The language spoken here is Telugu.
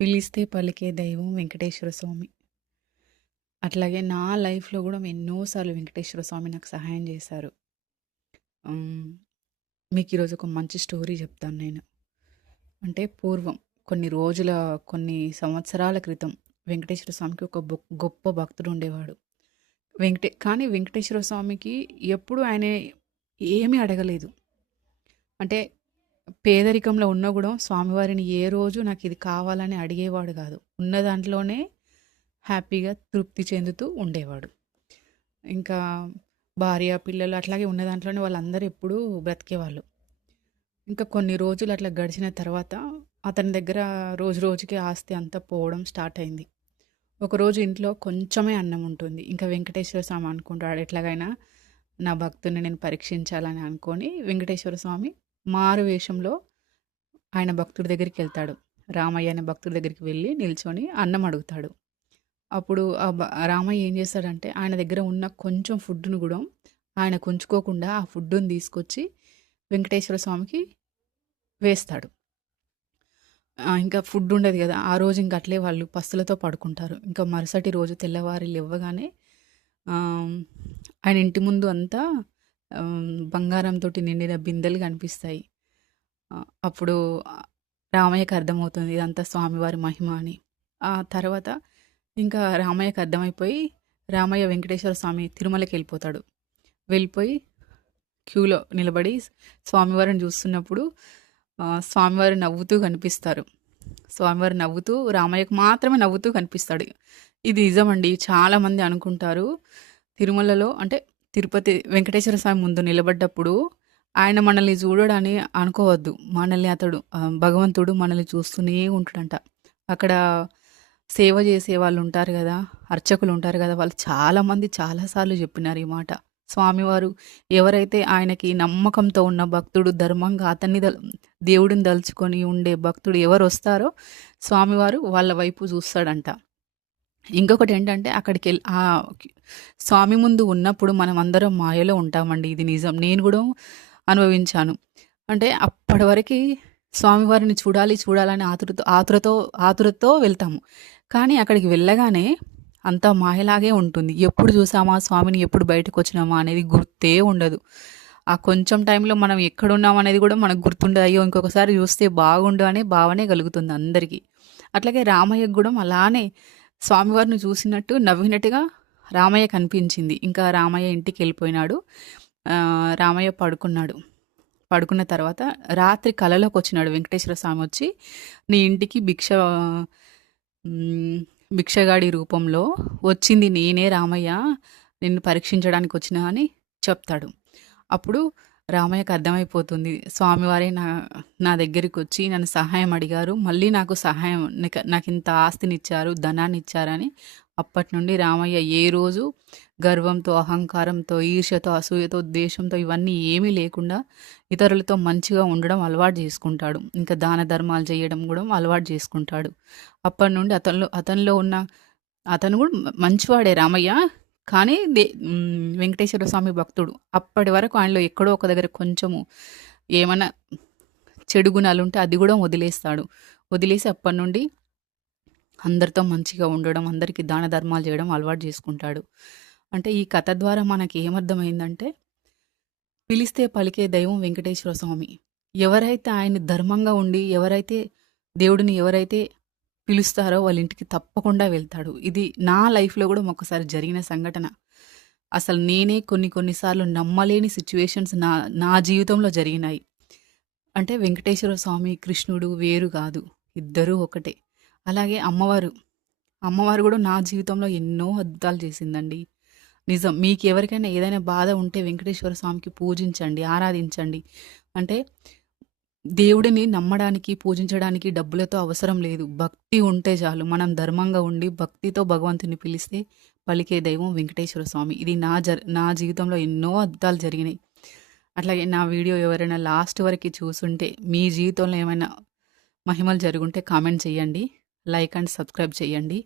పిలిస్తే పలికే దైవం వెంకటేశ్వర స్వామి. అట్లాగే నా లైఫ్‌లో గూడా ఎన్నో సార్లు వెంకటేశ్వర స్వామి నాకు సహాయం జేశారు. హ్మ్. మీకీరోజు ఒక మంచి స్టోరీ జెప్తాను నేను. అంటే పూర్వం కొన్ని సంవత్సరాల క్రితం వెంకటేశ్వర స్వామికి ఒక గొప్ప భక్తుడుండేవాడు. కానీ వెంకటేశ్వర స్వామికి ఎప్పుడు ఆయన ఏమీ అడగలేదు. అంటే పేదరికంలో ఉన్నా గూడా స్వామివారిని ఏ రోజు నాకిది కావాలని అడిగేవాడు గాదు. ఉన్న దాంట్లోనే హ్యాపీగా తృప్తి చెందుతూ ఉండేవాడు. ఇంకా భార్య, పిల్లలు అట్లాగే ఉన్న దాంట్లోనే వాళ్ళందరూ ఎప్పుడూ బ్రతికేవాళ్ళు. ఇంకా కొన్ని రోజులు అట్లా గడిచిన తర్వాత అతని దగ్గర రోజు రోజుకి ఆస్తి అంతా పోవడం స్టార్ట్ అయింది. ఒకరోజు ఇంట్లో కొంచెమే అన్నం ఉంటుంది. ఇంకా వెంకటేశ్వర స్వామి అనుకుంటాడు ఎట్లాగైనా నా భక్తుడిని నేను పరీక్షించాలని అనుకోని వెంకటేశ్వర స్వామి మారు వేషంలో ఆయన భక్తుడి దగ్గరికెళ్తాడు. రామయ్య అనే భక్తుడి దగ్గరికి వెళ్ళి నిల్చొని అన్నం అడుగుతాడు. అప్పుడు రామయ్య ఏం చేస్తాడంటే ఆయన దగ్గర ఉన్న కొంచెం ఫుడ్‌ను గూడా ఆయనకు ఉంచుకోకుండా ఆ ఫుడ్డుని తీసుకొచ్చి వెంకటేశ్వర స్వామికి వేస్తాడు. ఇంకా ఫుడ్ ఉండదు గదా! ఆ రోజు ఇంక అట్లే వాళ్ళు పస్తులతో పడుకుంటారు. ఇంకా మరుసటి రోజు తెల్లవారి లెవ్వగానే ఆహ్, ఆయన ఇంటి ముందు అంతా బంగారంతోటి నిండిన బిందెలు కనిపిస్తాయి. అప్పుడు రామయ్యకి అర్థమవుతుంది ఇదంతా స్వామివారి మహిమ అని. ఆ తర్వాత ఇంకా రామయ్యకి అర్థమైపోయి రామయ్య వెంకటేశ్వర స్వామి తిరుమలకెళ్ళిపోతాడు. వెళ్ళిపోయి క్యూలో నిలబడి స్వామివారిని చూస్తున్నప్పుడు స్వామివారు నవ్వుతూ కనిపిస్తారు. స్వామివారు నవ్వుతూ రామయ్యకు మాత్రమే నవ్వుతూ కనిపిస్తాడు. ఇది నిజమండి. చాలామంది అనుకుంటారు తిరుమలలో అంటే తిరుపతి వెంకటేశ్వర స్వామి ముందు నిలబడ్డప్పుడు ఆయన మనల్ని చూడడని అనుకోవద్దు. మనల్ని అతడు భగవంతుడు మనల్ని చూస్తూనే ఉంటాడంట. అక్కడ సేవ చేసేవాళ్ళుంటారు గదా! అర్చకులుంటారు గదా! వాళ్ళు చాలామంది చాలా సార్లు చెప్పినారు ఈ మాట. స్వామివారు ఎవరైతే ఆయనకి నమ్మకంతో ఉన్న భక్తుడు ధర్మంగా దేవుడిని దలుచుకొని ఉండే భక్తుడు ఎవరొస్తారో స్వామివారు వాళ్ళ వైపు చూస్తాడంట. ఇంకొకటేంటంటే స్వామి ముందు ఉన్నప్పుడు మనమందరం మాయలో ఉంటామండి. ఇది నిజం. నేను గూడా అనుభవించాను. అంటే అప్పటి వరకి స్వామివారిని చూడాలని ఆతురతో వెళ్తాము. కానీ అక్కడికి వెళ్ళగానే అంతా మాయలాగే ఉంటుంది. ఎప్పుడు చూసామా స్వామిని, ఎప్పుడు బయటకొచ్చినామా అనేది గుర్తే ఉండదు. ఆ కొంచెం టైంలో మనం ఎక్కడున్నాం అనేది గూడా మనకు గుర్తుండదు. అయ్యో! ఇంకొకసారి చూస్తే బాగుండు అనే భావనే కలుగుతుంది అందరికీ. అట్లాగే రామయ్యకి గూడా అలానే స్వామివారిని చూసినట్టు, నవ్వినట్టుగా రామయ్య కనిపించింది. ఇంకా రామయ్య ఇంటికెళ్ళిపోయినాడు. రామయ్య పడుకున్నాడు. పడుకున్న తర్వాత రాత్రి కలలోకొచ్చినాడు వెంకటేశ్వర స్వామొచ్చి, "నీ ఇంటికి భిక్షగాడి రూపంలో వచ్చింది నేనే రామయ్య. నిన్ను పరీక్షించడానికొచ్చినా" అని చెప్తాడు. అప్పుడు రామయ్యకి అర్థమైపోతుంది. స్వామివారే నా దగ్గరికొచ్చి నన్ను సహాయం అడిగారు. మళ్ళీ నాకు సహాయం నాకింత ఆస్తినిచ్చారు, ధనాన్నిచ్చారని. అప్పటినుండి రామయ్య ఏ రోజు గర్వంతో, అహంకారంతో, ఈర్ష్యతో, అసూయతో, ద్వేషంతో ఇవన్నీ ఏమీ లేకుండా ఇతరులతో మంచిగా ఉండడం అలవాటు చేసుకుంటాడు. ఇంకా దాన ధర్మాలు చేయడం గూడా అలవాటు చేసుకుంటాడు. అప్పటినుండి అతనిలో ఉన్న అతను గూడా మంచివాడే రామయ్య. కానీ వెంకటేశ్వర స్వామి భక్తుడు. అప్పటి వరకు ఆయనలో ఎక్కడో ఒక దగ్గర కొంచెము ఏమన్నా చెడు గుణాలుంటే అది గూడా వదిలేస్తాడు. వదిలేసి అప్పటినుండి అందరితో మంచిగా ఉండడం, అందరికీ దాన ధర్మాలు చేయడం అలవాటు చేసుకుంటాడు. అంటే ఈ కథ ద్వారా మనకి ఏమర్థమైందంటే, పిలిస్తే పలికే దైవం వెంకటేశ్వర స్వామి. ఎవరైతే ఆయన్ని ధర్మంగా ఉండి, ఎవరైతే పిలుస్తారో వాళ్ళ ఇంటికి తప్పకుండా వెళ్తాడు. ఇది నా లైఫ్‌లో గూడా ఒకసారి జరిగిన సంఘటన. అసలు నేనే కొన్ని సార్లు నమ్మలేని సిట్యుయేషన్స్ నా జీవితంలో జరిగినాయి. అంటే వెంకటేశ్వర స్వామి, కృష్ణుడు వేరు గాదు. ఇద్దరూ ఒకటే. అలాగే అమ్మవారు గూడా నా జీవితంలో ఎన్నో అద్భుతాలు చేసిందండి. నిజం. మీకెవరికైనా ఏదైనా బాధ ఉంటే వెంకటేశ్వర స్వామికి పూజించండి, ఆరాధించండి. అంటే దేవుడిని నమ్మడానికి, పూజించడానికి డబ్బులతో అవసరం లేదు. భక్తి ఉంటే చాలు. మనం ధర్మంగా ఉండి భక్తితో భగవంతుని పిలిస్తే పలికే దైవం వెంకటేశ్వర స్వామి. ఇది నా జీవితంలో ఎన్నో అద్భుతాలు జరిగినాయి. అట్లాగే నా వీడియో ఎవరైనా లాస్ట్ వరకి చూసుంటే, మీ జీవితంలో ఏమైనా మహిమలు జరుగుంటే కామెంట్ చేయండి. లైక్ అండ్ సబ్స్క్రైబ్ చేయండి.